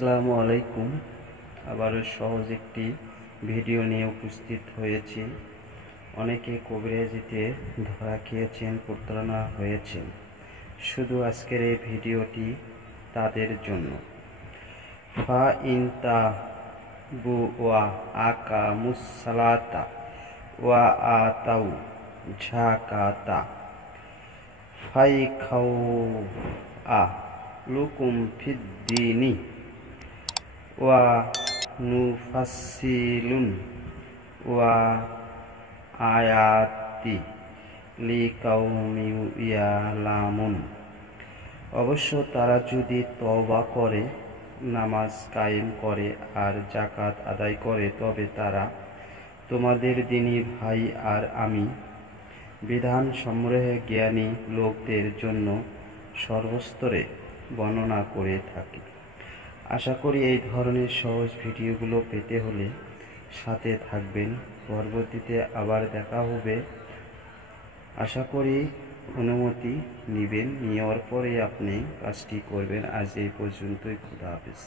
আসসালামু আলাইকুম। আবারও সহজ একটি ভিডিও নিয়ে উপস্থিত হয়েছি। অনেকে কবিরাজিতে ধরা খেয়েছেন, প্রতারণা হয়েছেন। শুধু আজকের এই ভিডিওটি তাদের জন্য। ফা ইন তাবু ওয়া আকামুস সালাতা ওয়া আতাউ যাকাতা ফাইখাউ লুকুম ফিদ্দিনি ওয়া নুফাসসিলুন ওয়া আয়াতি লিকাউমি ইয়ালামুন। অবশ্য তারা যদি তওবা করে, নামাজ কায়েম করে আর যাকাত আদায় করে, তবে তারা তোমাদের দিনী ভাই আর আমি বিধান সমূহে জ্ঞানী লোকদের জন্য সর্বস্তরে বর্ণনা করে থাকি। আশা করি এই ধরনের সহজ ভিডিওগুলো পেতে হলে সাথে থাকবেন। পরবর্তীতে আবার দেখা হবে। আশা করি অনুমতি নেবেন, নেওয়ার পরে আপনি কাজটি করবেন। আজ এই পর্যন্তই। খোদা হাফেজ।